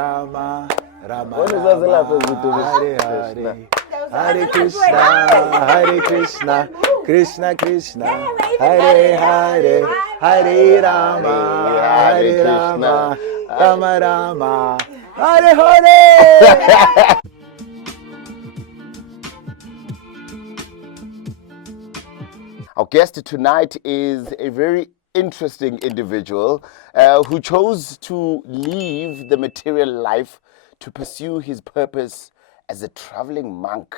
Rama, Rama When is that the last Rama, time we do this? Hare Krishna, Hare Krishna, Krishna Krishna, Hare Hare, Hare Rama, Hare Rama, Rama Rama, Hare Hare. Our guest tonight is a very interesting individual who chose to leave the material life to pursue his purpose as a traveling monk.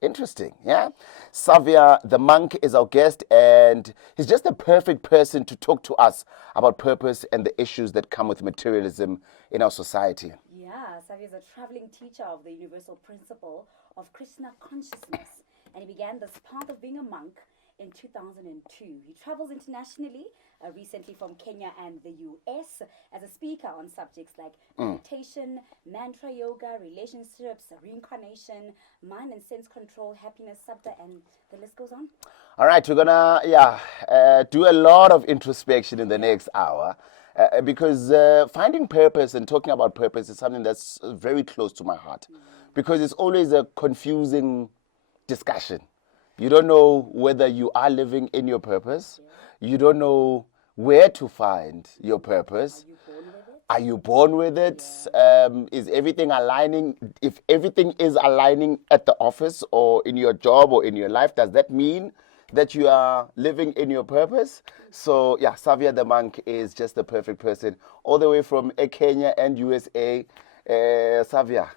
Interesting, yeah? Xavier the monk is our guest, and he's just the perfect person to talk to us about purpose and the issues that come with materialism in our society. Yeah, Xavier is a traveling teacher of the universal principle of Krishna consciousness, and he began this path of being a monk in 2002. He travels internationally, recently from Kenya and the US, as a speaker on subjects like meditation, mantra yoga, relationships, reincarnation, mind and sense control, happiness, sabda, and the list goes on. All right, we're gonna do a lot of introspection in the next hour. Because finding purpose and talking about purpose is something that's very close to my heart. Because it's always a confusing discussion. You don't know whether you are living in your purpose. You don't know where to find your purpose. Are you born with it? Is everything aligning? If everything is aligning at the office or in your job or in your life, does that mean that you are living in your purpose? So yeah, Xavier the monk is just the perfect person, all the way from Kenya and USA. Xavier,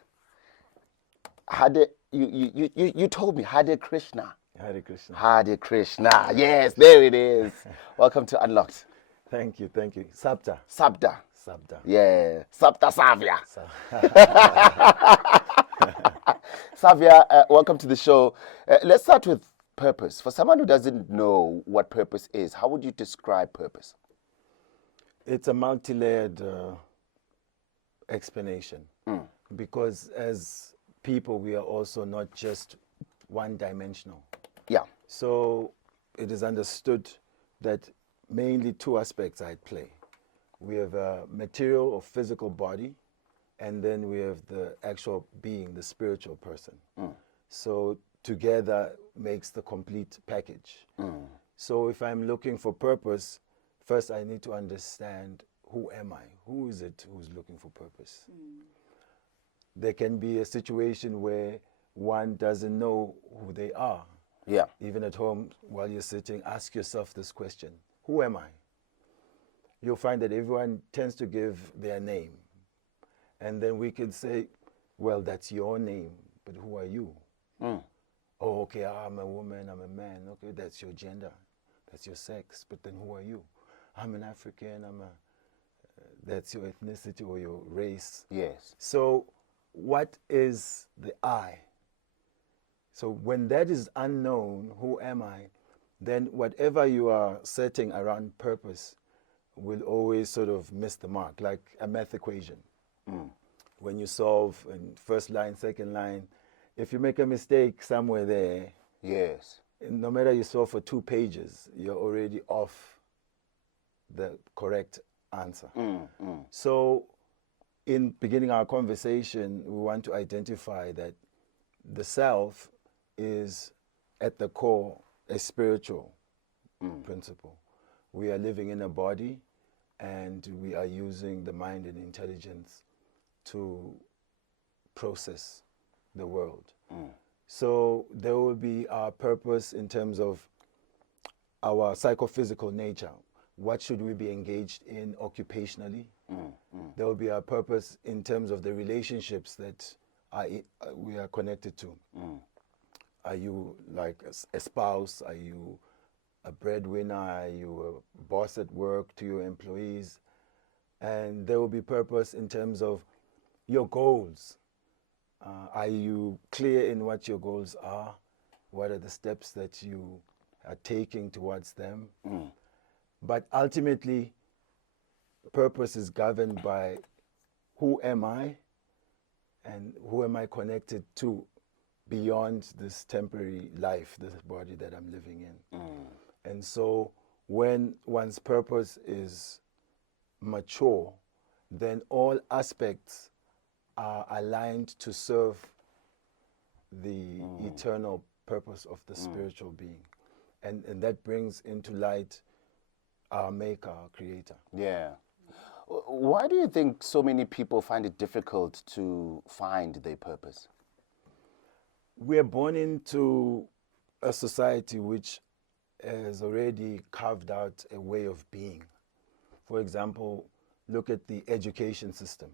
you told me Hare Krishna. Hare Krishna. Hare Krishna. Yes, there it is. Welcome to Unlocked. Thank you. Sabda. Sabda. Sabda. Yeah. Sabda Xavier. Xavier, welcome to the show. Let's start with purpose. For someone who doesn't know what purpose is, how would you describe purpose? It's a multi-layered explanation. Because as people, we are also not just one-dimensional. Yeah. So it is understood that mainly two aspects are at play. We have a material or physical body, and then we have the actual being, the spiritual person. So together makes the complete package. So if I'm looking for purpose, first I need to understand, who am I? Who is it who's looking for purpose? There can be a situation where one doesn't know who they are. Yeah. Even at home, while you're sitting, ask yourself this question: who am I? You'll find that everyone tends to give their name. And then we could say, well, that's your name, but who are you? Oh, okay, I'm a woman, I'm a man. Okay, that's your gender, that's your sex, but then who are you? I'm an African, that's your ethnicity or your race. Yes. So what is the I? So when that is unknown, who am I, then whatever you are setting around purpose will always sort of miss the mark, like a math equation. When you solve in first line, second line, if you make a mistake somewhere there, Yes. no matter you solve for 2 pages, you're already off the correct answer. So in beginning our conversation, we want to identify that the self is at the core a spiritual principle. We are living in a body, and we are using the mind and intelligence to process the world. So there will be our purpose in terms of our psychophysical nature. What should we be engaged in occupationally? There will be our purpose in terms of the relationships that we are connected to. Are you like a spouse? Are you a breadwinner? Are you a boss at work to your employees? And there will be purpose in terms of your goals. Are you clear in what your goals are? What are the steps that you are taking towards them? But ultimately, purpose is governed by who am I and who am I connected to beyond this temporary life, this body that I'm living in. And so when one's purpose is mature, then all aspects are aligned to serve the eternal purpose of the spiritual being. And that brings into light our maker, our creator. Yeah. Why do you think so many people find it difficult to find their purpose? We are born into a society which has already carved out a way of being. For example, look at the education system.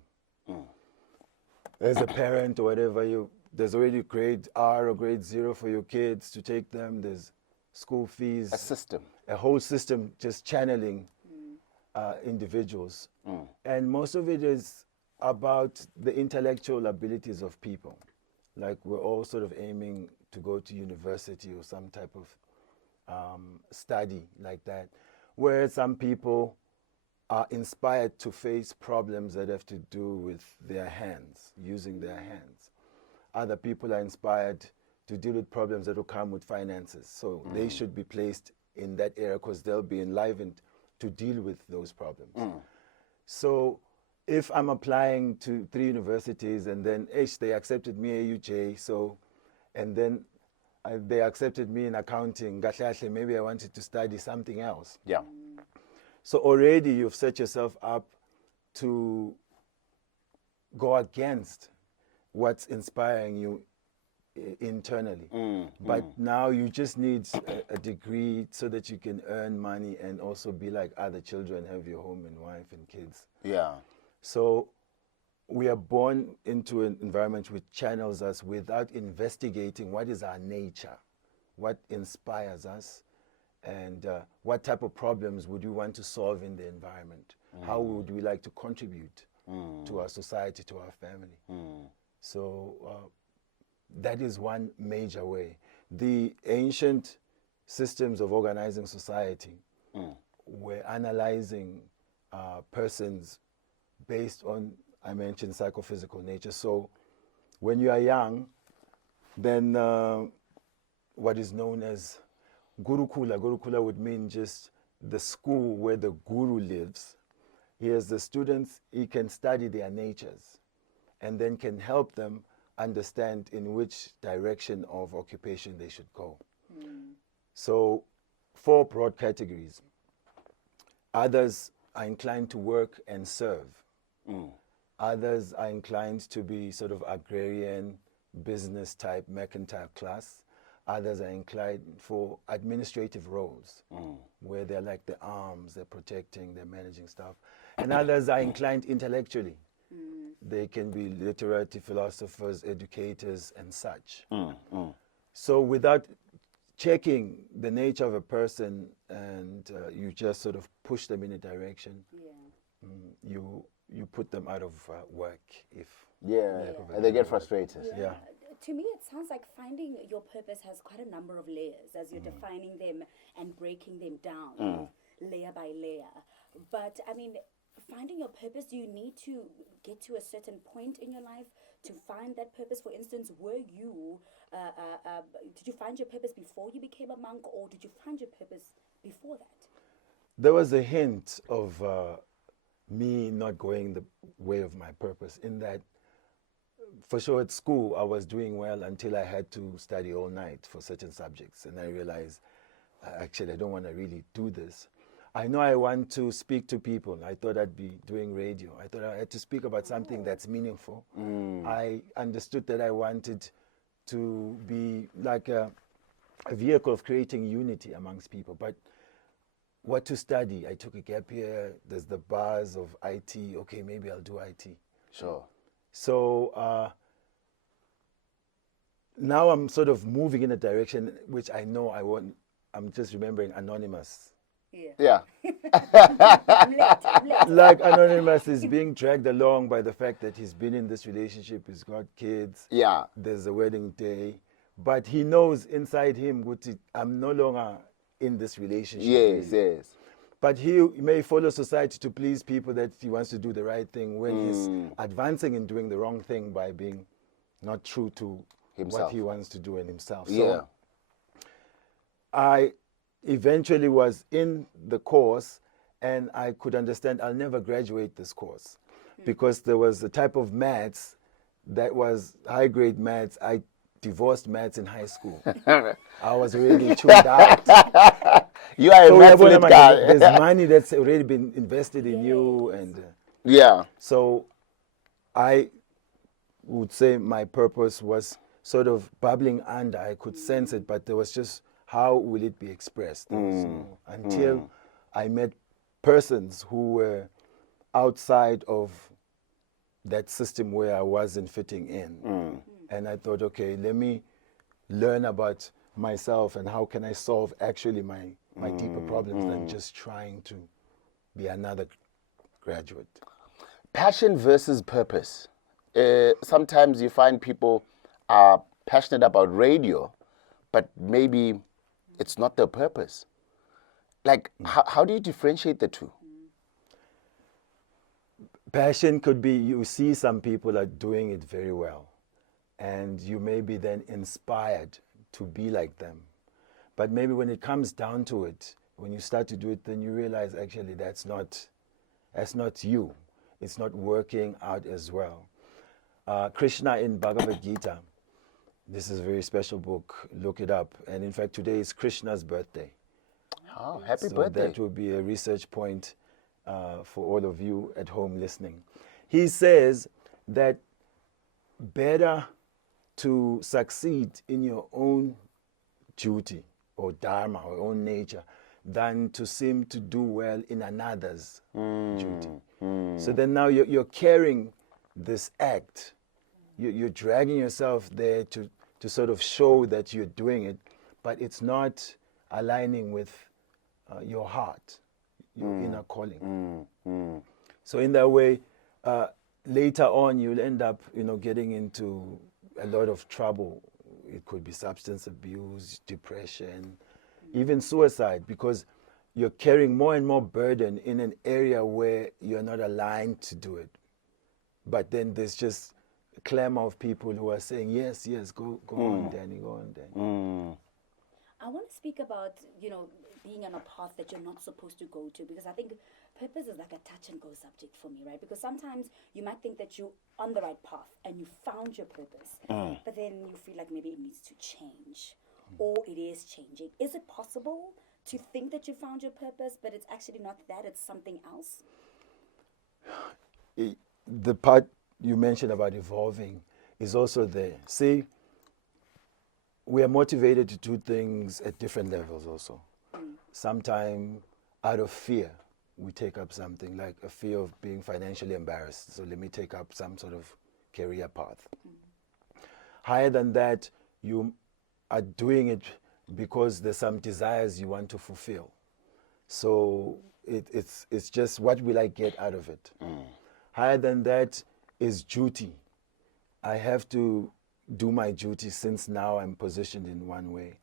As a parent or whatever, there's already grade R or grade 0 for your kids to take them. There's school fees. A system. A whole system just channeling individuals. And most of it is about the intellectual abilities of people. Like we're all sort of aiming to go to university or some type of study like that, where some people are inspired to face problems that have to do with their hands, using their hands. Other people are inspired to deal with problems that will come with finances. So they should be placed in that area because they'll be enlivened to deal with those problems. So if I'm applying to 3 universities and then they accepted me AUJ, so, and then they accepted me in accounting, maybe I wanted to study something else. Yeah. So already you've set yourself up to go against what's inspiring you internally. But now you just need a degree so that you can earn money and also be like other children, have your home and wife and kids. Yeah. So we are born into an environment which channels us without investigating what is our nature, what inspires us, and what type of problems would we want to solve in the environment. How would we like to contribute to our society, to our family. So that is one major way. The ancient systems of organizing society were analyzing persons based on, I mentioned, psychophysical nature. So when you are young, then what is known as Gurukula would mean just the school where the guru lives. He has the students, he can study their natures and then can help them understand in which direction of occupation they should go. So 4 broad categories. Others are inclined to work and serve. Others are inclined to be sort of agrarian, business type, mercantile class. Others are inclined for administrative roles, where they're like the arms, they're protecting, they're managing stuff. And others are inclined intellectually. They can be literati, philosophers, educators, and such. So without checking the nature of a person and you just sort of push them in a direction, you put them out of work if And they get frustrated. Yeah. To me, it sounds like finding your purpose has quite a number of layers as you're defining them and breaking them down layer by layer. But I mean, finding your purpose, do you need to get to a certain point in your life to find that purpose? For instance, were you, did you find your purpose before you became a monk, or did you find your purpose before that? There was a hint of me not going the way of my purpose, in that for sure at school I was doing well until I had to study all night for certain subjects, and I realized actually I don't want to really do this. I know I want to speak to people. I thought I'd be doing radio. I thought I had to speak about something that's meaningful. I understood that I wanted to be like a vehicle of creating unity amongst people. But what to study? I took a gap year. There's the bars of IT. Okay, maybe I'll do IT. Sure. So now I'm sort of moving in a direction which I know I want. I'm just remembering Anonymous. Yeah. I'm late. Like Anonymous is being dragged along by the fact that he's been in this relationship, he's got kids, Yeah. there's a wedding day, but he knows inside him, I'm no longer in this relationship. Yes, really. yes. But he may follow society to please people, that he wants to do the right thing, when he's advancing and doing the wrong thing by being not true to Himself. what he wants to do in himself. Yeah. So I eventually was in the course, and I could understand I'll never graduate this course because there was a type of maths that was high-grade maths. I divorced maths in high school. I was already tuned out. You are a So math lit guy. there's money that's already been invested in you, and Yeah. so I would say my purpose was sort of bubbling under. I could sense it, but there was just how will it be expressed? There was no, until I met persons who were outside of that system where I wasn't fitting in. And I thought, okay, let me learn about myself and how can I solve actually my deeper problems than just trying to be another graduate. Passion versus purpose. Sometimes you find people are passionate about radio, but maybe it's not their purpose. Like, how do you differentiate the two? Passion could be you see some people are doing it very well, and you may be then inspired to be like them. But maybe when it comes down to it, when you start to do it, then you realize actually that's not you. It's not working out as well. Krishna in Bhagavad Gita, this is a very special book, look it up. And in fact, today is Krishna's birthday. Oh, happy So birthday. that will be a research point for all of you at home listening. He says that better to succeed in your own duty or dharma or own nature than to seem to do well in another's duty. So then now you're carrying this act. You're dragging yourself there to sort of show that you're doing it, but it's not aligning with your heart, your inner calling. So in that way, later on, you'll end up, getting into a lot of trouble. It could be substance abuse, depression, even suicide, because you're carrying more and more burden in an area where you're not aligned to do it. But then there's just a clamor of people who are saying, yes, go on, Danny, go on, Danny. I want to speak about, being on a path that you're not supposed to go to, because I think purpose is like a touch and go subject for me, right? Because sometimes you might think that you're on the right path and you found your purpose, but then you feel like maybe it needs to change or it is changing. Is it possible to think that you found your purpose, but it's actually not that, it's something else? The part you mentioned about evolving is also there. See, we are motivated to do things at different levels also. Sometimes out of fear, we take up something like a fear of being financially embarrassed. So let me take up some sort of career path. Higher than that, you are doing it because there's some desires you want to fulfill. So it's just what will I get out of it. Higher than that is duty. I have to do my duty since now I'm positioned in one way.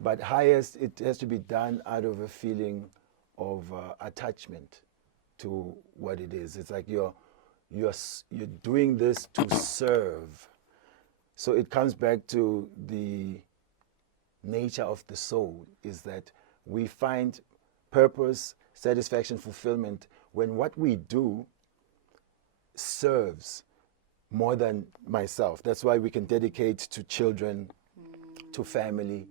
But highest, it has to be done out of a feeling of attachment to what it is. It's like you're doing this to serve. So it comes back to the nature of the soul, is that we find purpose, satisfaction, fulfillment when what we do serves more than myself. That's why we can dedicate to children, to family,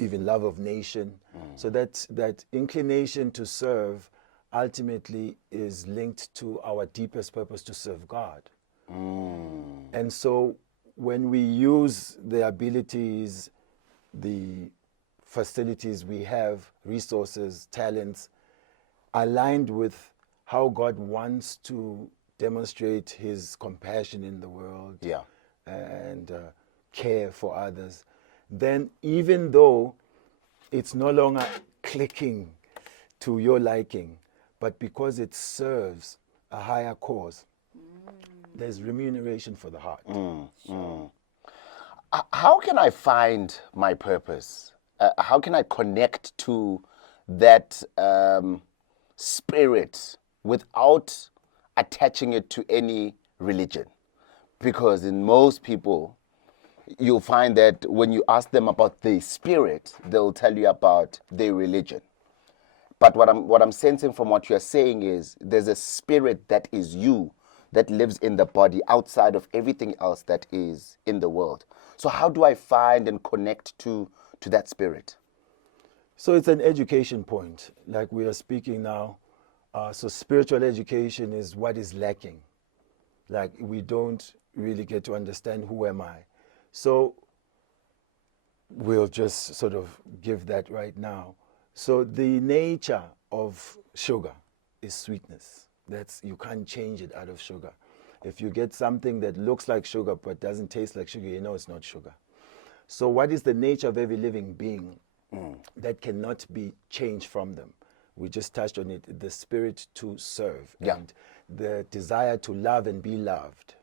even love of nation. So that inclination to serve ultimately is linked to our deepest purpose to serve God. And so when we use the abilities, the facilities we have, resources, talents, aligned with how God wants to demonstrate his compassion in the world, and care for others, then even though it's no longer clicking to your liking, but because it serves a higher cause, there's remuneration for the heart. How can I find my purpose? How can I connect to that spirit without attaching it to any religion? Because in most people, you'll find that when you ask them about the spirit, they'll tell you about their religion. But what I'm sensing from what you're saying is there's a spirit that is you that lives in the body outside of everything else that is in the world. So how do I find and connect to that spirit? So it's an education point, like we are speaking now. So spiritual education is what is lacking. Like we don't really get to understand who am I. So we'll just sort of give that right now. So the nature of sugar is sweetness. You can't change it out of sugar. If you get something that looks like sugar but doesn't taste like sugar, you know it's not sugar. So what is the nature of every living being that cannot be changed from them? We just touched on it, the spirit to serve and the desire to love and be loved.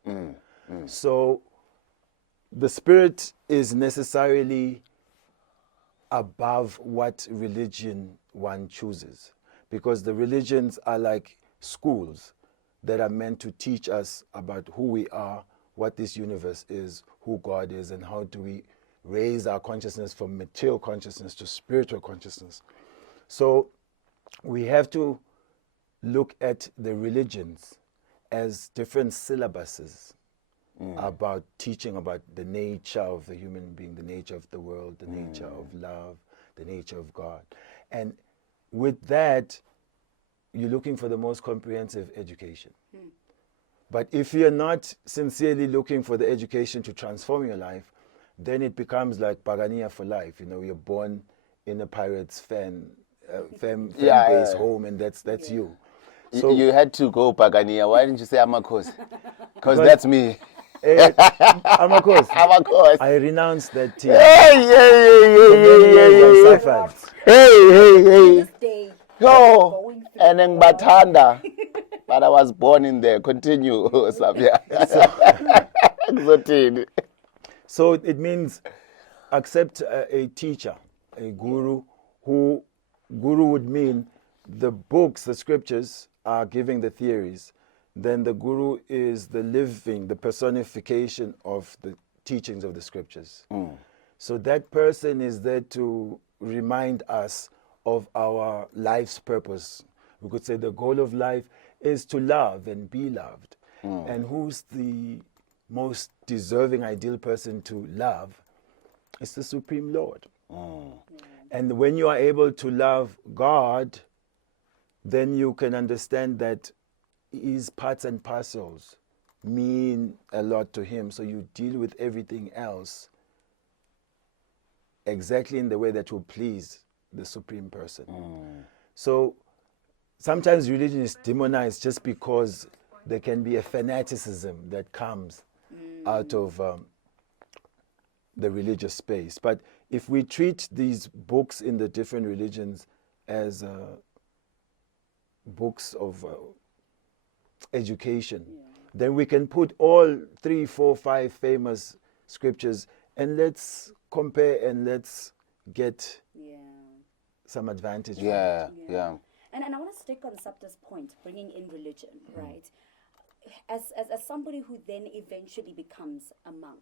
So the spirit is necessarily above what religion one chooses, because the religions are like schools that are meant to teach us about who we are, what this universe is, who God is, and how do we raise our consciousness from material consciousness to spiritual consciousness. So we have to look at the religions as different syllabuses about teaching about the nature of the human being, the nature of the world, the nature of love, the nature of God. And with that, you're looking for the most comprehensive education. But if you're not sincerely looking for the education to transform your life, then it becomes like Pagania for life. You know, you're born in a Pirates fan-based home, and that's you. So you had to go Pagania. Why didn't you say Amakos? Because that's me. Amakos, Amakos. I renounced that team. Hey, I suffered. hey. This day, Yo, going through and in Batanda. But I was born in there. Continue, Sabia. So it means accept a teacher, a guru, who guru would mean the books, the scriptures are giving the theories. Then the guru is the living, the personification of the teachings of the scriptures. So that person is there to remind us of our life's purpose. We could say the goal of life is to love and be loved. And who's the most deserving, ideal person to love? It's the Supreme Lord. And when you are able to love God, then you can understand that His parts and parcels mean a lot to Him. So you deal with everything else exactly in the way that will please the Supreme Person. So sometimes religion is demonized just because there can be a fanaticism that comes out of the religious space. But if we treat these books in the different religions as books of education, then we can put all 3, 4, 5 famous scriptures and let's compare and let's get some advantage from it. And I want to stick on Sapta's point, bringing in religion, right? As somebody who then eventually becomes a monk,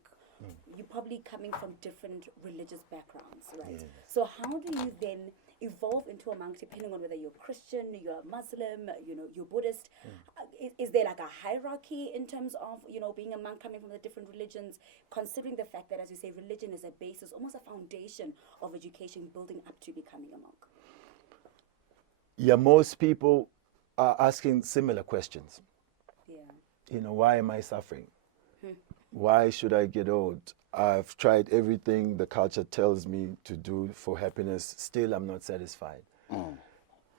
you're probably coming from different religious backgrounds, right? So how do you then evolve into a monk, depending on whether you're Christian, you're Muslim, you're Buddhist? Is there like a hierarchy in terms of, being a monk coming from the different religions, considering the fact that, as you say, religion is a basis, almost a foundation of education building up to becoming a monk? Yeah, most people are asking similar questions. Why am I suffering? Why should I get old? I've tried everything the culture tells me to do for happiness. Still, I'm not satisfied.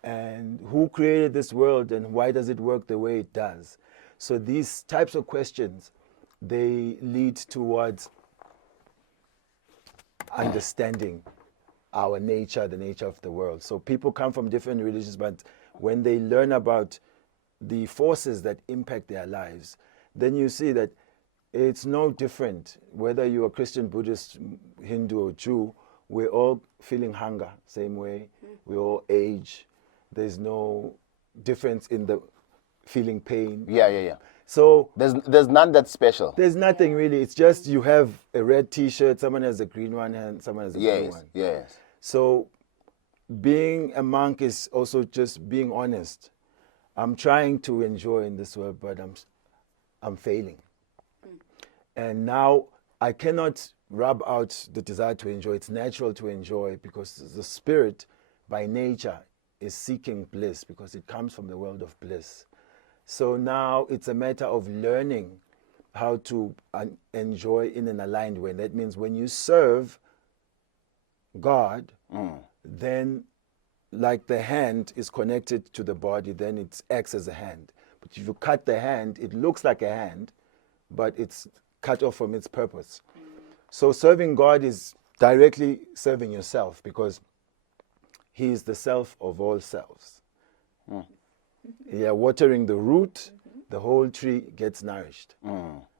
And who created this world and why does it work the way it does? So these types of questions, they lead towards understanding our nature, the nature of the world. So people come from different religions, but when they learn about the forces that impact their lives, then you see that it's no different. Whether you're a Christian, Buddhist, Hindu, or Jew, we're all feeling hunger, same way. We all age. There's no difference in the feeling pain. So there's none that's special. There's nothing really. It's just you have a red T-shirt, someone has a green one, and someone has a blue one. So being a monk is also just being honest. I'm trying to enjoy in this world, but I'm failing. And now I cannot rub out the desire to enjoy. It's natural to enjoy because the spirit by nature is seeking bliss because it comes from the world of bliss. So now it's a matter of learning how to enjoy in an aligned way. That means when you serve God, then like the hand is connected to the body, then it acts as a hand. But if you cut the hand, it looks like a hand, but it's cut off from its purpose. So serving God is directly serving yourself because He is the self of all selves. Yeah, watering the root, the whole tree gets nourished.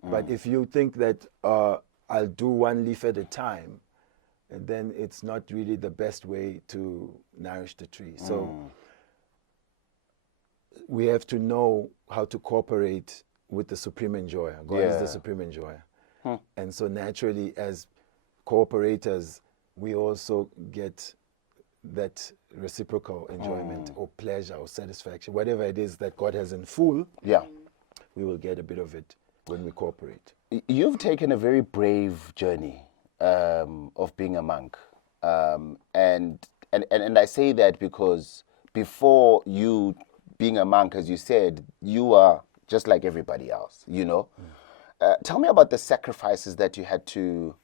But if you think that I'll do one leaf at a time, then it's not really the best way to nourish the tree. So we have to know how to cooperate with the supreme enjoyer. God is the supreme enjoyer. And so naturally, as cooperators, we also get that reciprocal enjoyment or pleasure or satisfaction, whatever it is that God has in full. Yeah. We will get a bit of it when we cooperate. You've taken a very brave journey of being a monk. And I say that because before you being a monk, as you said, you are just like everybody else, you know. Tell me about the sacrifices that you had to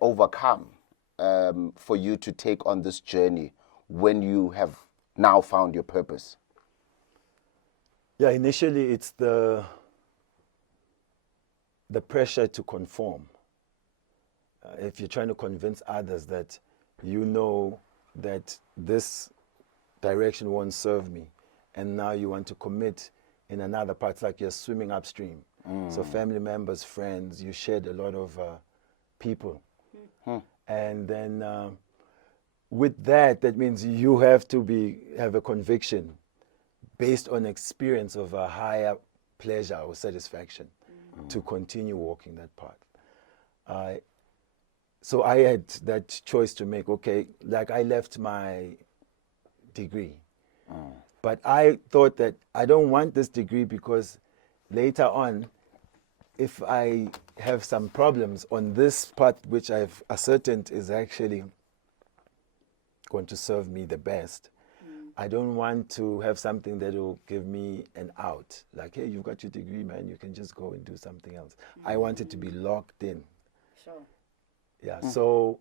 overcome for you to take on this journey when you have now found your purpose. Yeah, initially it's the pressure to conform. If you're trying to convince others that you know that this direction won't serve me, and now you want to commit in another part, it's like you're swimming upstream. So family members, friends, you shed a lot of people. And then with that means you have to have a conviction based on experience of a higher pleasure or satisfaction to continue walking that path. So I had that choice to make. Okay, like I left my degree, but I thought that I don't want this degree because later on, if I have some problems on this path, which I've ascertained is actually going to serve me the best, I don't want to have something that will give me an out. Like, hey, you've got your degree, man, you can just go and do something else. I wanted to be locked in. Sure. Yeah, so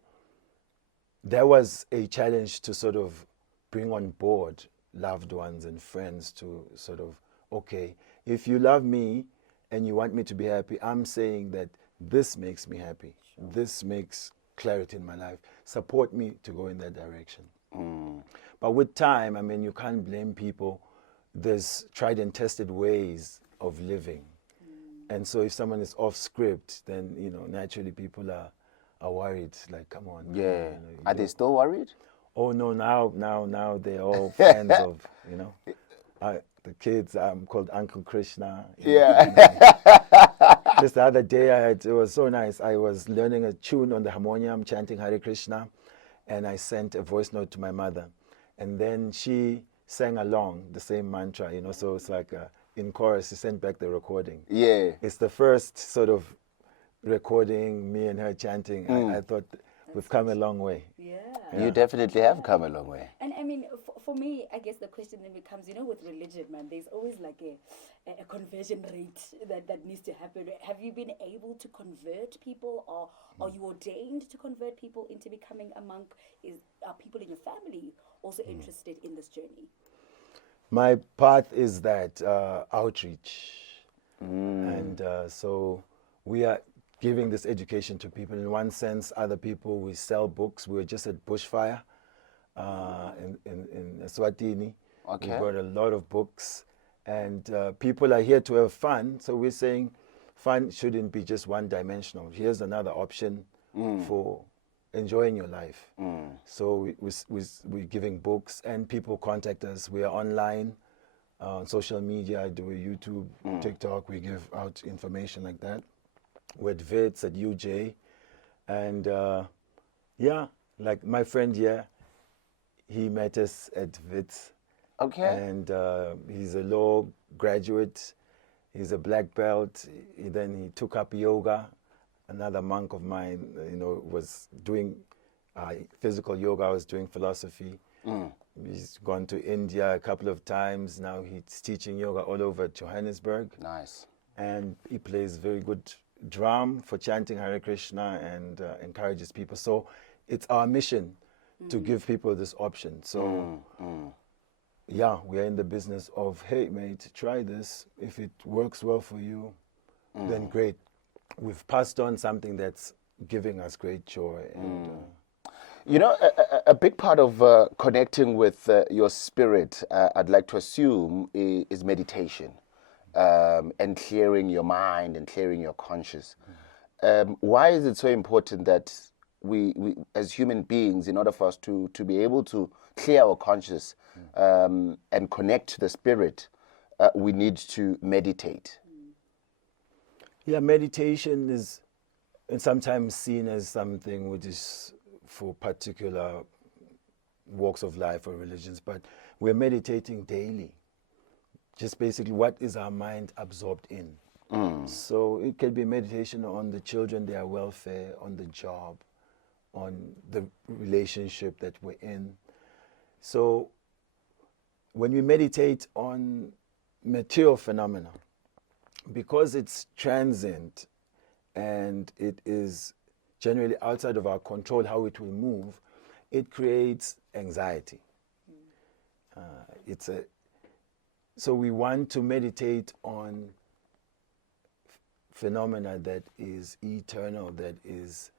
that was a challenge to sort of bring on board loved ones and friends to sort of, okay, if you love me and you want me to be happy, I'm saying that this makes me happy. Sure. This makes clarity in my life. Support me to go in that direction. But with time, I mean, you can't blame people. There's tried and tested ways of living. And so if someone is off script, then, you know, naturally people are worried. Like, come on. Yeah. You know, Are they still worried? Oh, no, now they're all fans of, you know. The kids, I'm called Uncle Krishna. Yeah. Just the other day, it was so nice. I was learning a tune on the harmonium, chanting Hare Krishna, and I sent a voice note to my mother. And then she sang along the same mantra, you know, so it's like in chorus, she sent back the recording. Yeah. It's the first sort of recording, me and her chanting. I thought we've come a long way. Yeah. You definitely have come a long way. And I mean, for me, I guess the question then becomes, you know, with religion, man, there's always like a conversion rate that needs to happen. Have you been able to convert people, or are you ordained to convert people into becoming a monk? Are people in your family also interested in this journey? My path is that outreach. And so we are giving this education to people. In one sense, other people, we sell books. We were just at Bushfire in Eswatini. Okay. We brought a lot of books. And people are here to have fun. So we're saying fun shouldn't be just one-dimensional. Here's another option for enjoying your life. So we're giving books, and people contact us. We are online on social media. I do a YouTube, TikTok. We give out information like that. We're at VITS, at UJ. And yeah, like my friend here, he met us at VITS. Okay. And he's a law graduate, He's a black belt. Then he took up yoga. Another monk of mine, was doing physical yoga. I was doing philosophy. He's gone to India a couple of times. Now he's teaching yoga all over Johannesburg. Nice. And he plays very good drum for chanting Hare Krishna and encourages people. So it's our mission to give people this option. So yeah, we are in the business of, hey mate, try this. If it works well for you, then great. We've passed on something that's giving us great joy. And You know, a big part of connecting with your spirit, I'd like to assume, is meditation, and clearing your mind and clearing your conscious. Why is it so important that we as human beings, in order for us to be able to clear our conscious and connect to the spirit, we need to meditate? yeah, meditation is sometimes seen as something which is for particular walks of life or religions, but we're meditating daily. Just basically, what is our mind absorbed in? So it can be meditation on the children, their welfare, on the job, on the relationship that we're in. So when we meditate on material phenomena, because it's transient and it is generally outside of our control how it will move, it creates anxiety. So we want to meditate on phenomena that is eternal, that is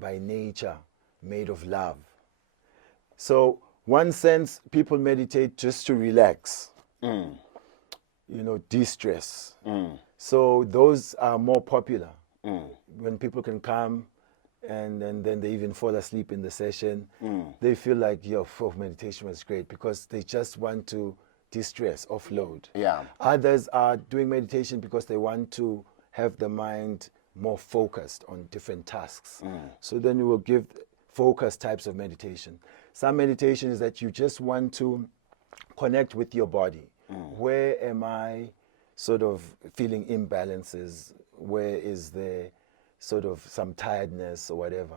by nature made of love. So one sense, people meditate just to relax, de-stress. So those are more popular. When people can come and then they even fall asleep in the session, they feel like, meditation was great because they just want to de-stress, offload. Yeah. Others are doing meditation because they want to have the mind more focused on different tasks. So then you will give focused types of meditation. Some meditation is that you just want to connect with your body. Where am I sort of feeling imbalances? Where is there sort of some tiredness or whatever?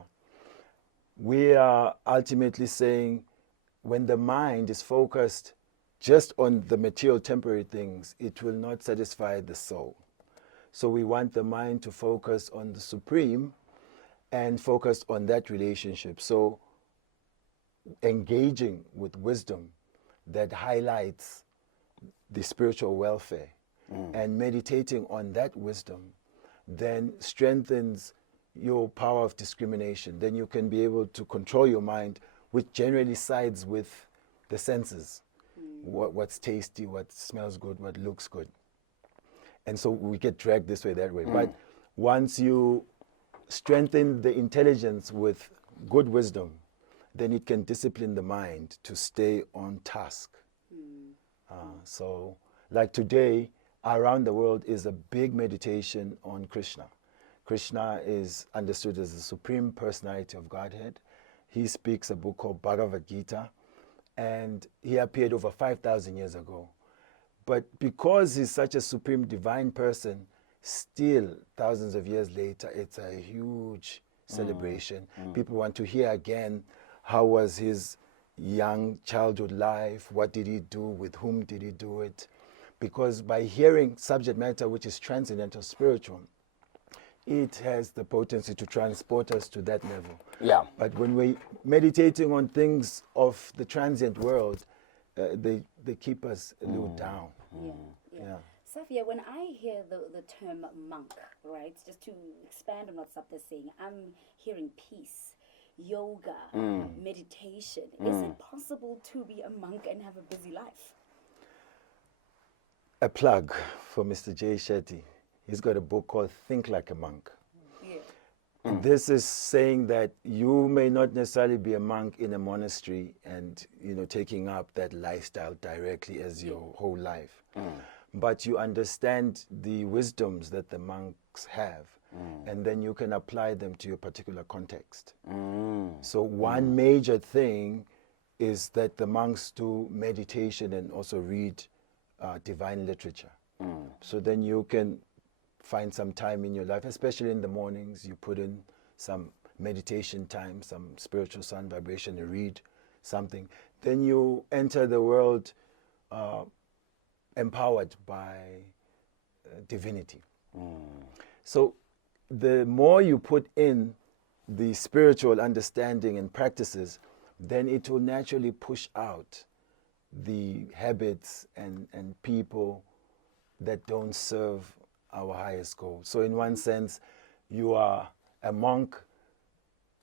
We are ultimately saying when the mind is focused just on the material temporary things, it will not satisfy the soul. So we want the mind to focus on the supreme and focus on that relationship. So engaging with wisdom that highlights the spiritual welfare and meditating on that wisdom then strengthens your power of discrimination. Then you can be able to control your mind, which generally sides with the senses. What's tasty, what smells good, what looks good. And so we get dragged this way, that way. But once you strengthen the intelligence with good wisdom, then it can discipline the mind to stay on task. So like today, around the world is a big meditation on Krishna. Krishna is understood as the supreme personality of Godhead. He speaks a book called Bhagavad Gita, and he appeared over 5,000 years ago. But because he's such a supreme divine person, still thousands of years later, it's a huge celebration. People want to hear again, how was his young childhood life? What did he do? With whom did he do it? Because by hearing subject matter which is transcendental, spiritual, it has the potency to transport us to that level. Yeah. But when we're meditating on things of the transient world, they keep us a little down. Yeah. Safia, when I hear the term monk, right, just to expand on what Sapta's saying, I'm hearing peace, yoga, meditation. Is it possible to be a monk and have a busy life? A plug for Mr. Jay Shetty. He's got a book called Think Like a Monk. And this is saying that you may not necessarily be a monk in a monastery and taking up that lifestyle directly as your whole life. But you understand the wisdoms that the monks have, and then you can apply them to your particular context. So one major thing is that the monks do meditation and also read divine literature. So then you can find some time in your life, especially in the mornings. You put in some meditation time, some spiritual sound vibration, you read something. Then you enter the world empowered by divinity. So the more you put in the spiritual understanding and practices, then it will naturally push out the habits and people that don't serve our highest goal. So in one sense, you are a monk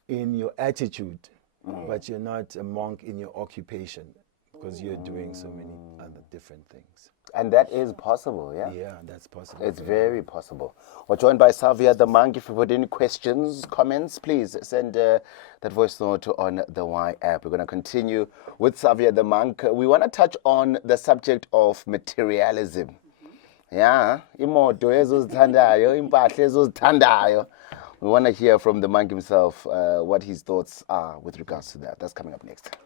in your attitude, but you're not a monk in your occupation, because you're doing so many other different things. And that is possible, yeah? Yeah, that's possible. It's very possible. We're joined by Xavier the Monk. If you've got any questions, comments, please send that voice note on the Y app. We're going to continue with Xavier the Monk. We want to touch on the subject of materialism. Yeah, imoto ezozithandayo, impahla ezozithandayo. We want to hear from the monk himself what his thoughts are with regards to that. That's coming up next.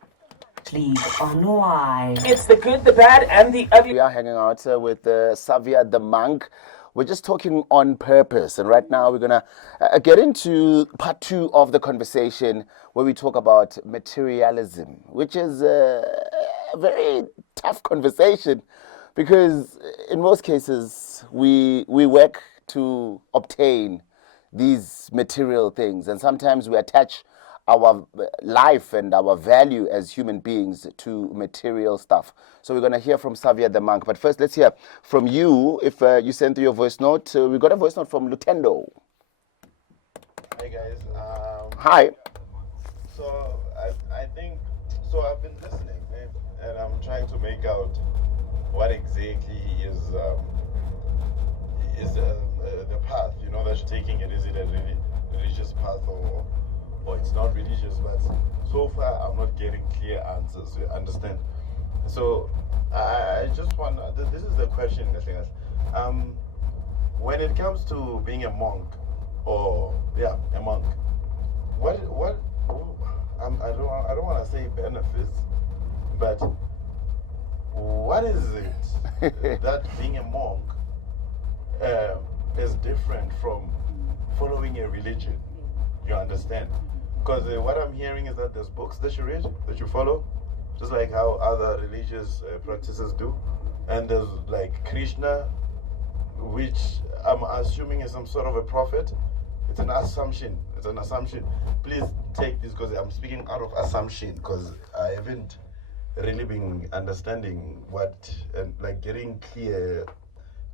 Sleep on Y. It's the good, the bad, and the ugly. We are hanging out with Xavier the Monk. We're just talking on purpose. And right now we're going to get into part 2 of the conversation, where we talk about materialism, which is a very tough conversation, because in most cases we work to obtain these material things, and sometimes we attach our life and our value as human beings to material stuff. So we're going to hear from Xavier the Monk. But first, let's hear from you. If you sent through your voice note, we got a voice note from Lutendo. Hi guys. Hi. So I think, so I've been listening, and I'm trying to make out what exactly is the path, that you're taking, and is it a religious path or it's not religious? But so far I'm not getting clear answers, you understand? So I just want, this is the question, when it comes to being a monk, a monk, what I don't want to say benefits, but what is it that being a monk is different from following a religion? You understand? Because what I'm hearing is that there's books that you read, that you follow, just like how other religious practices do. And there's like Krishna, which I'm assuming is some sort of a prophet. It's an assumption. Please take this, because I'm speaking out of assumption, because I haven't really been understanding what, and like getting clear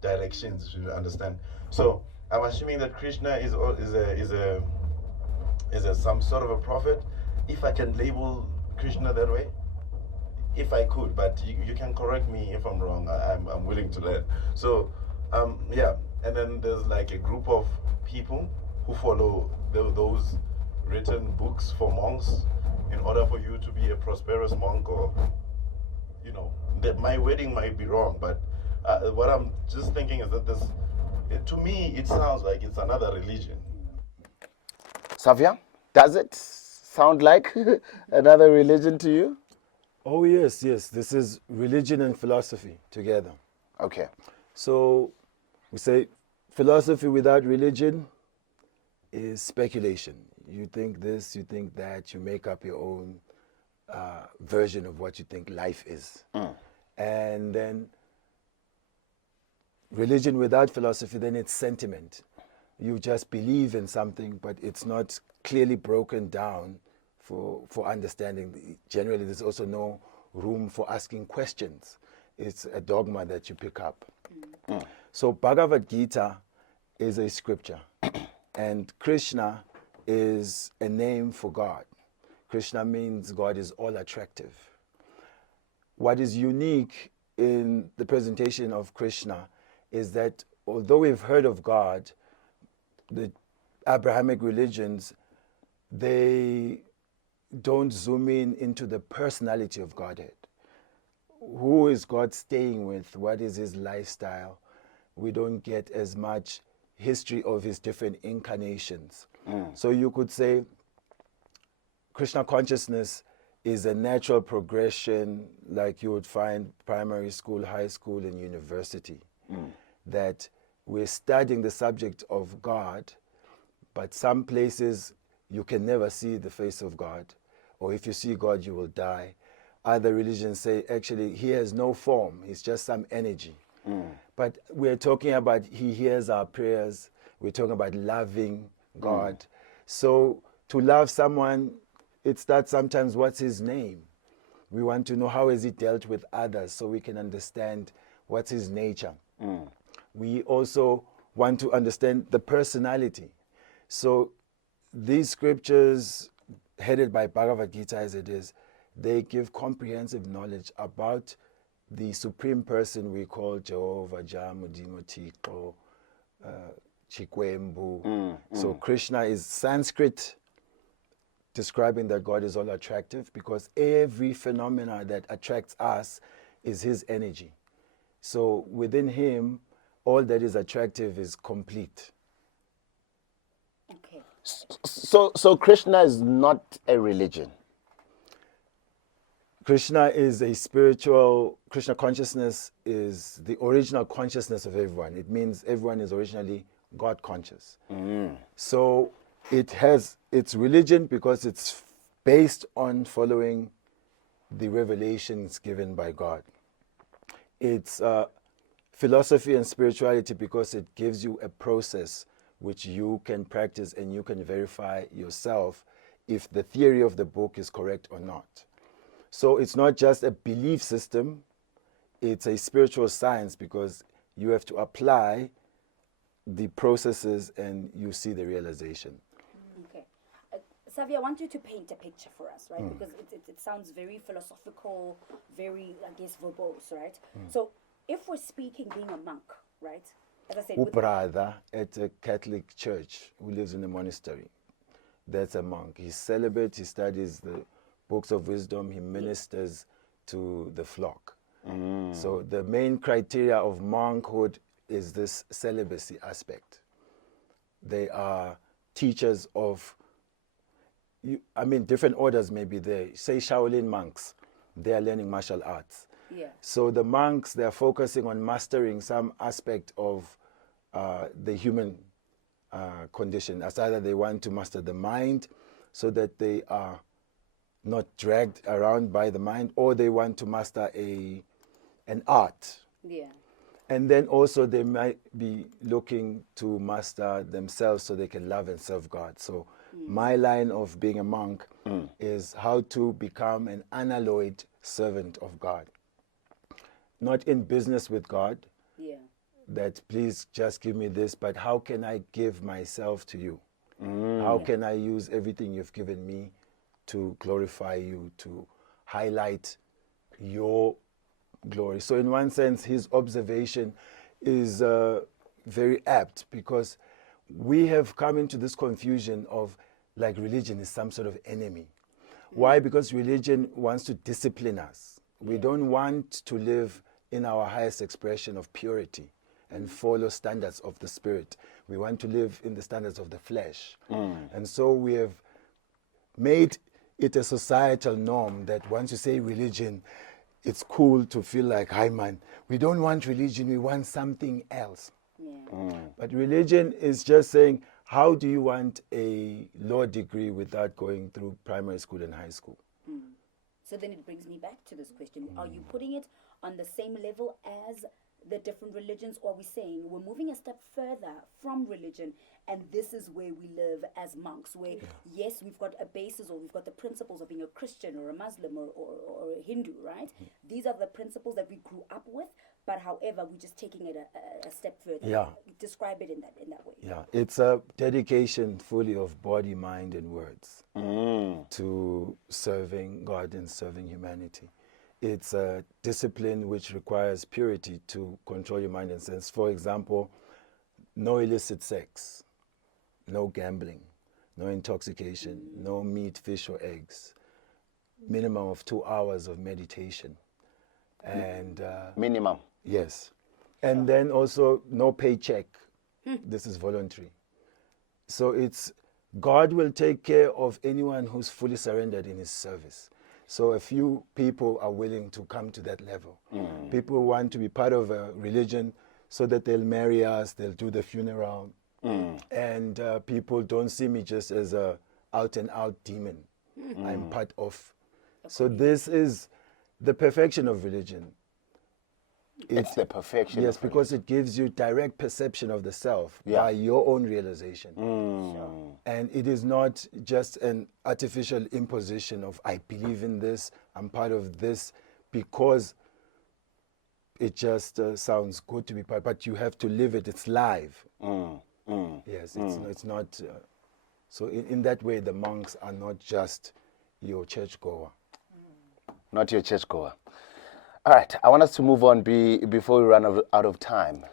directions, you understand. So I'm assuming that Krishna is some sort of a prophet, if I can label Krishna that way, if I could, but you can correct me if I'm wrong. I'm willing to learn. So and then there's like a group of people who follow those written books for monks, in order for you to be a prosperous monk, or that my wording might be wrong, but what I'm just thinking is that to me it sounds like it's another religion. Xavier, does it sound like another religion to you? Oh yes, this is religion and philosophy together. Okay. So we say philosophy without religion is speculation. You think this, you think that, you make up your own version of what you think life is. And then religion without philosophy, then it's sentiment. You just believe in something, but it's not clearly broken down for understanding. Generally, there's also no room for asking questions. It's a dogma that you pick up. So Bhagavad Gita is a scripture, and Krishna is a name for God. Krishna means God is all attractive. What is unique in the presentation of Krishna is that although we've heard of God, the Abrahamic religions, they don't zoom into the personality of Godhead. Who is God staying with? What is his lifestyle? We don't get as much history of his different incarnations. So you could say Krishna consciousness is a natural progression, like you would find primary school, high school, and university. that we're studying the subject of God, but some places you can never see the face of God, or if you see God, you will die. Other religions say, actually, he has no form. He's just some energy. But we're talking about he hears our prayers. We're talking about loving God. So to love someone, it's that sometimes what's his name. We want to know how has he dealt with others so we can understand what's his nature. We also want to understand the personality. So these scriptures, headed by Bhagavad Gita as it is, they give comprehensive knowledge about the supreme person we call Jehovah, Jah, Mudimo, Tiko, Chikwembu. So Krishna is Sanskrit describing that God is all attractive, because every phenomena that attracts us is his energy. So within him, all that is attractive is complete. Okay. So Krishna is not a religion. Krishna is a spiritual, Krishna consciousness is the original consciousness of everyone. It means everyone is originally God conscious. So it has its religion because it's based on following the revelations given by God. It's philosophy and spirituality because it gives you a process which you can practice and you can verify yourself if the theory of the book is correct or not. So it's not just a belief system, it's a spiritual science because you have to apply the processes and you see the realization. Okay. Savi, I want you to paint a picture for us, right? Because it sounds very philosophical, very, I guess, verbose, right? So if we're speaking being a monk, right? As I said, A brother at a Catholic church who lives in a monastery, that's a monk. He's celibate, he studies the books of wisdom, he ministers to the flock. So the main criteria of monkhood is this celibacy aspect. They are teachers of, different orders may be there. Say Shaolin monks, they are learning martial arts. Yeah. So the monks, they're focusing on mastering some aspect of the human condition. As either they want to master the mind so that they are not dragged around by the mind, or they want to master an art. Yeah. And then also they might be looking to master themselves so they can love and serve God. So my line of being a monk is how to become an unalloyed servant of God. Not in business with God, Yeah. that please just give me this, but how can I give myself to you? How can I use everything you've given me to glorify you, to highlight your glory? So in one sense, his observation is very apt, because we have come into this confusion of like religion is some sort of enemy. Why? Because religion wants to discipline us. We don't want to live in our highest expression of purity and follow standards of the spirit. We want to live in the standards of the flesh. And so we have made it a societal norm that once you say religion, it's cool to feel like, hi man, we don't want religion, we want something else. Yeah. But religion is just saying, how do you want a law degree without going through primary school and high school? So then it brings me back to this question. Are you putting it on the same level as the different religions, or are we saying we're moving a step further from religion, and this is where we live as monks, where yes, we've got a basis, or we've got the principles of being a Christian or a Muslim or a Hindu, right? These are the principles that we grew up with, but however, we're just taking it a step further. Yeah. Describe it in that way. Yeah, it's a dedication fully of body, mind, and words to serving God and serving humanity. It's a discipline which requires purity to control your mind and sense. For example, no illicit sex, no gambling, no intoxication, no meat, fish, or eggs. Minimum of 2 hours of meditation. And Minimum. yes. And then also no paycheck. This is voluntary. So it's God will take care of anyone who's fully surrendered in his service. So a few people are willing to come to that level. People want to be part of a religion so that they'll marry us, they'll do the funeral, and people don't see me just as a out and out demon. I'm part of. So this is the perfection of religion. It's the perfection. Yes, of because it gives you direct perception of the self Yeah. by your own realization. And it is not just an artificial imposition of I believe in this, I'm part of this, because it just sounds good to be part, but you have to live it. It's live. Yes, it's not. So in that way, the monks are not just your churchgoer. Not your churchgoer. All right, I want us to move on before we run out of time.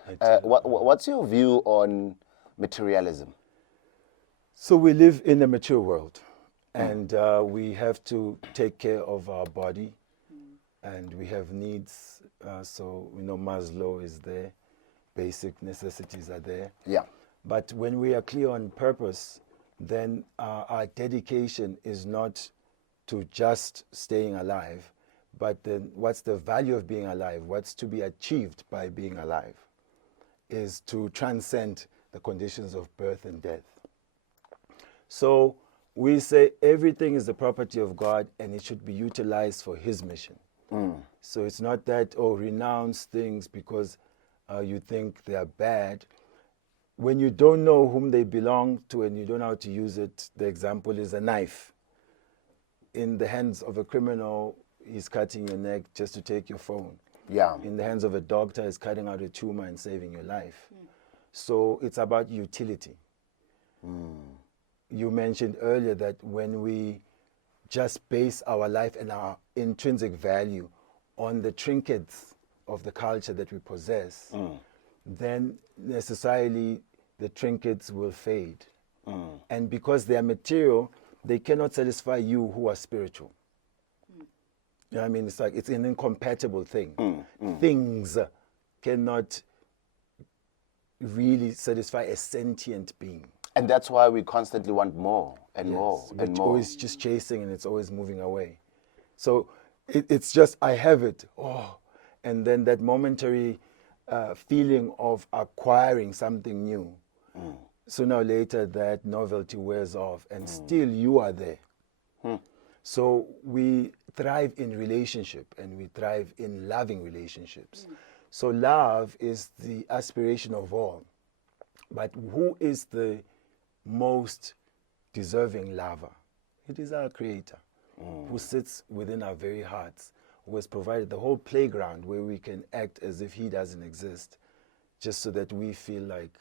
What's your view on materialism? So we live in a mature world, and we have to take care of our body, and we have needs. So we know Maslow is there, basic necessities are there. Yeah. But when we are clear on purpose, then our dedication is not to just staying alive, but then what's the value of being alive? What's to be achieved by being alive is to transcend the conditions of birth and death. So we say everything is the property of God and it should be utilized for his mission. So it's not that, renounce things because you think they are bad. When you don't know whom they belong to and you don't know how to use it, the example is a knife. In the hands of a criminal, he's cutting your neck just to take your phone. Yeah. In the hands of a doctor, he's cutting out a tumor and saving your life. So it's about utility. You mentioned earlier that when we just base our life and our intrinsic value on the trinkets of the culture that we possess, then necessarily the trinkets will fade. And because they are material, they cannot satisfy you who are spiritual. You know what I mean? It's like it's an incompatible thing. Things cannot really satisfy a sentient being. And that's why we constantly want more and more and It's more. always just chasing and it's always moving away. So it's just, I have it. And then that momentary feeling of acquiring something new. Sooner or later, that novelty wears off and still you are there. So we thrive in relationship and we thrive in loving relationships. So love is the aspiration of all. But who is the most deserving lover? It is our Creator, who sits within our very hearts, who has provided the whole playground where we can act as if he doesn't exist, just so that we feel like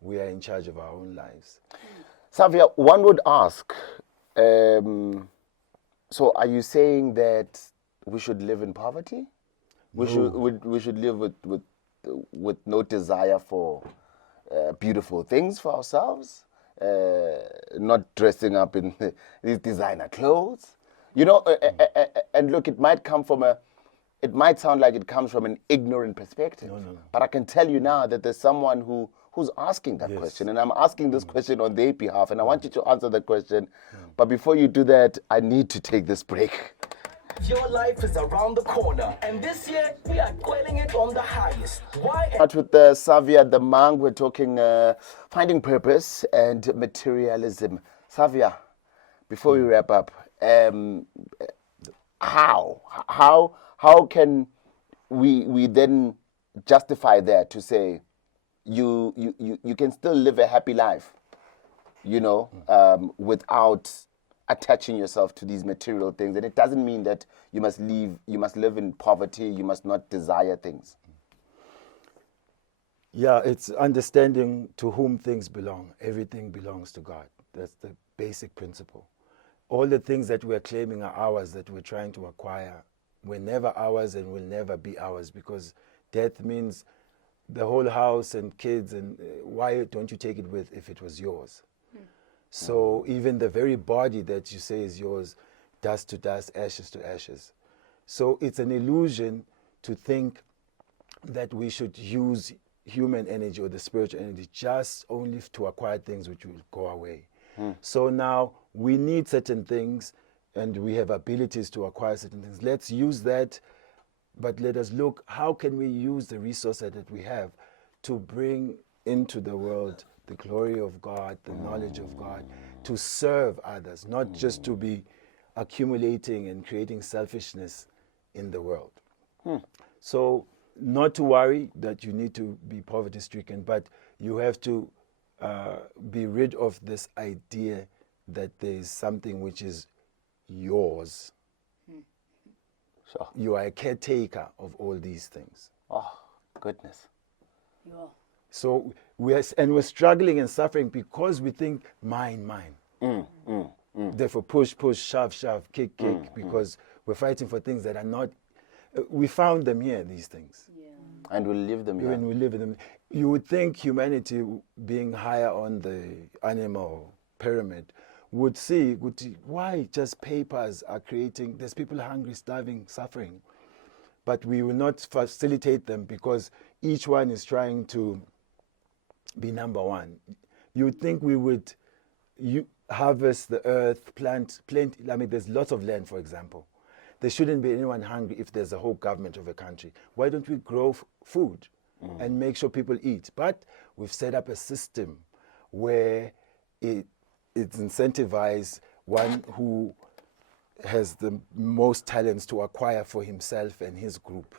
we are in charge of our own lives. Savia, one would ask, so are you saying that we should live in poverty? We should live with no desire for beautiful things for ourselves, not dressing up in these designer clothes, you know. And look, it might sound like it comes from an ignorant perspective. No. But I can tell you now that there's someone who's asking that question, and I'm asking this question on their behalf, and I want you to answer the question. But before you do that, I need to take this break. Your life is around the corner, and this year we are quelling it on the highest. Out with Savia the monk, we're talking finding purpose and materialism. Savia, before we wrap up, how can we then justify that to say you can still live a happy life, you know, without attaching yourself to these material things? And it doesn't mean that you must live in poverty, you must not desire things. Yeah, it's understanding to whom things belong. Everything belongs to God. That's the basic principle. All the things that we're claiming are ours, that we're trying to acquire, were never ours and will never be ours, because death means the whole house and kids, and why don't you take it with if it was yours? So even the very body that you say is yours, dust to dust, ashes to ashes. So it's an illusion to think that we should use human energy or the spiritual energy just only to acquire things which will go away. So now we need certain things and we have abilities to acquire certain things. Let's use that, but let us look, how can we use the resources that we have to bring into the world the glory of God, the knowledge of God, to serve others, not just to be accumulating and creating selfishness in the world. So not to worry that you need to be poverty stricken, but you have to be rid of this idea that there is something which is yours. Sure. You are a caretaker of all these things. Oh, goodness. Yeah. So we're struggling and suffering because we think mine. Therefore push, shove, kick, because we're fighting for things that are not. We found them here, these things. Yeah. And we'll leave them here. When we live in them, you would think humanity being higher on the animal pyramid would see why just papers are creating. There's people hungry, starving, suffering, but we will not facilitate them because each one is trying to be number one. You would think we would harvest the earth, plant plenty. I mean, there's lots of land, for example. There shouldn't be anyone hungry if there's a whole government of a country. Why don't we grow food and make sure people eat? But we've set up a system where it's incentivized one who has the most talents to acquire for himself and his group.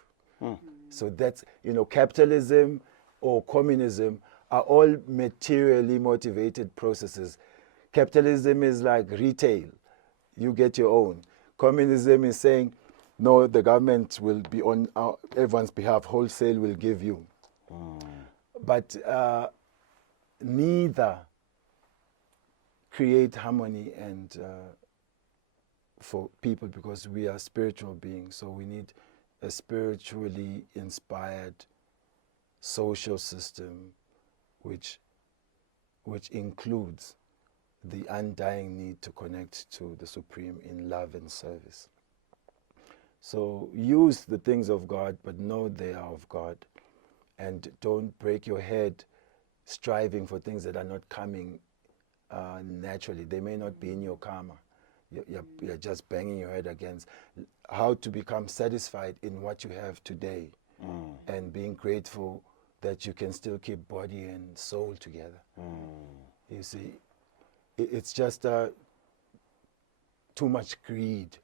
So that's, capitalism or communism are all materially motivated processes. Capitalism is like retail. You get your own. Communism is saying, no, the government will be on everyone's behalf. Wholesale will give you. But neither create harmony and for people, because we are spiritual beings. So we need a spiritually inspired social system which includes the undying need to connect to the Supreme in love and service. So use the things of God, but know they are of God. And don't break your head striving for things that are not coming naturally. They may not be in your karma. You're just banging your head against how to become satisfied in what you have today and being grateful that you can still keep body and soul together. You see, it's just too much greed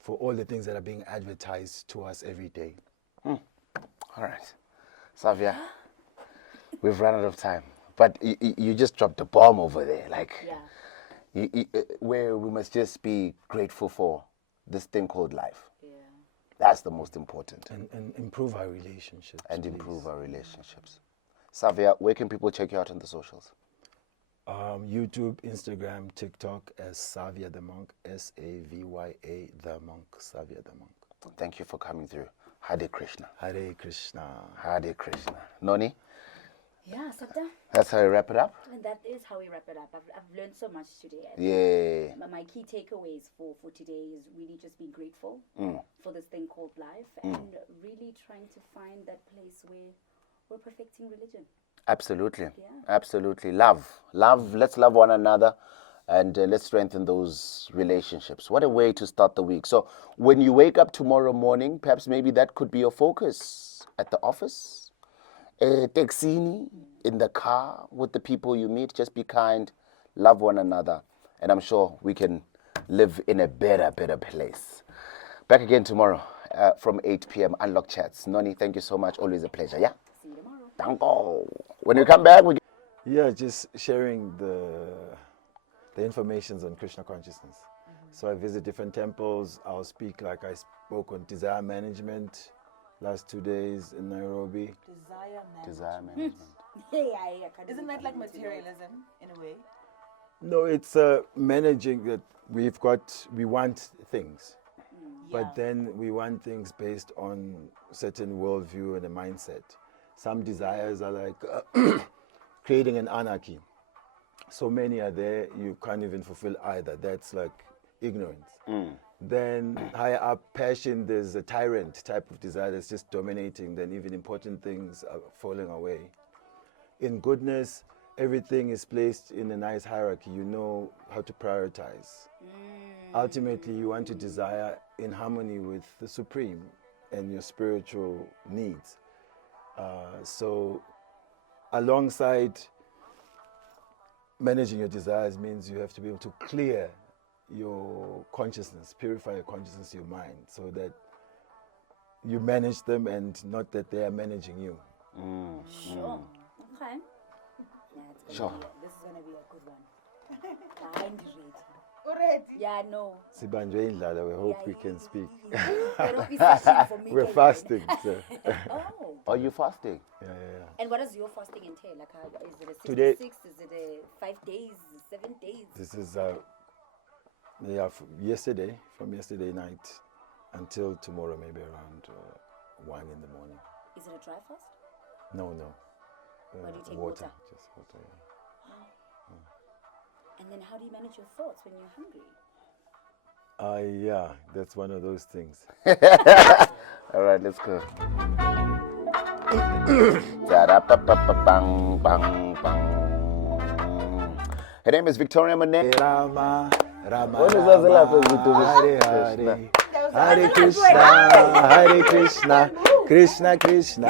for all the things that are being advertised to us every day. All right. Savia, we've run out of time. But you just dropped a bomb over there. Where we must just be grateful for this thing called life. Yeah. That's the most important. And improve our relationships. And please. improve our relationships. Savia, where can people check you out on the socials? YouTube, Instagram, TikTok as Savia the Monk, Savya the Monk, Savia the Monk. Thank you for coming through. Hare Krishna. Hare Krishna. Hare Krishna. Noni, Yeah, Sabda. that's how we wrap it up? And that is how we wrap it up. I've learned so much today. I Yeah. think my key takeaways for today is really just being grateful for this thing called life and really trying to find that place where we're perfecting religion. Absolutely. Yeah. Absolutely. Love. Let's love one another and let's strengthen those relationships. What a way to start the week. So when you wake up tomorrow morning, perhaps maybe that could be your focus at the office, taxini, in the car, with the people you meet. Just be kind, love one another. And I'm sure we can live in a better place. Back again tomorrow from 8 p.m. Unlock Chats. Noni, thank you so much. Always a pleasure. Yeah? See you tomorrow. Danko. When you come back, we Yeah, just sharing the informations on Krishna consciousness. So I visit different temples. I'll speak like I spoke on desire management last 2 days in Nairobi. desire management. Isn't that like materialism in a way? No, it's managing that we want things. But then we want things based on certain worldview and a mindset. Some desires are like creating an anarchy. So many are there, you can't even fulfill either. That's like ignorance. Then higher up, passion, there's a tyrant type of desire that's just dominating. Then even important things are falling away. In goodness, everything is placed in a nice hierarchy. You know how to prioritize. Ultimately, you want to desire in harmony with the Supreme and your spiritual needs. So alongside managing your desires means you have to be able to clear your consciousness, purify your consciousness, your mind, so that you manage them and not that they are managing you. Sure. Okay. Yeah, it's gonna be, this is going to be a good one. I'm ready. Already. Yeah, no. Sibanjwe indlala, we hope we can speak. Don't be searching for me. We're Kevin. fasting. So. Oh. Are you fasting? Yeah. And what does your fasting entail? Like, how, is it a 66? Today- Is it a 5 days? 7 days? This is from yesterday night until tomorrow, maybe around 1 in the morning. Is it a dry fast? No. Or do you take water? water? Just water. Yeah. And then how do you manage your thoughts when you're hungry? Yeah, that's one of those things. All right, let's go. Ta-da-pa-pa-pa-bang, bang, bang. Her name is Victoria Monet. Rama, Rama, What is that Rama, Hare Hare Hare Krishna, Krishna Krishna,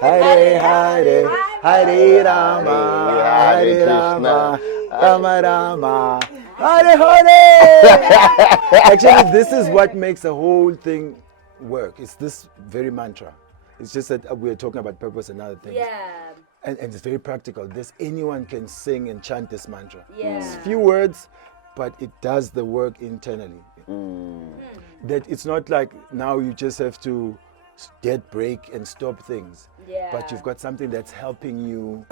Hare Hare, Hare Rama, Hare Rama, Rama Rama, Hare Hare. Actually, this is what makes the whole thing work. It's this very mantra. It's just that we're talking about purpose and other things. Yeah. And it's very practical. Anyone can sing and chant this mantra. Yeah. It's few words, but it does the work internally. That it's not like now you just have to get break and stop things. Yeah. But you've got something that's helping you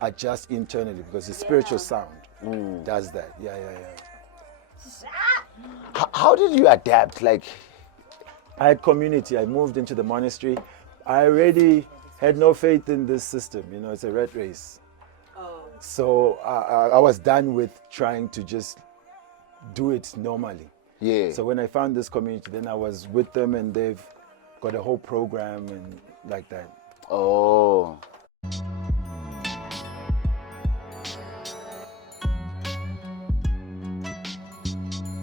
adjust internally, because the spiritual sound does that. Yeah. How did you adapt? Like, I had community. I moved into the monastery. I already had no faith in this system. It's a rat race. So I was done with trying to just do it normally. yeah. So when I found this community, then I was with them, and they've got a whole program and like that. Oh.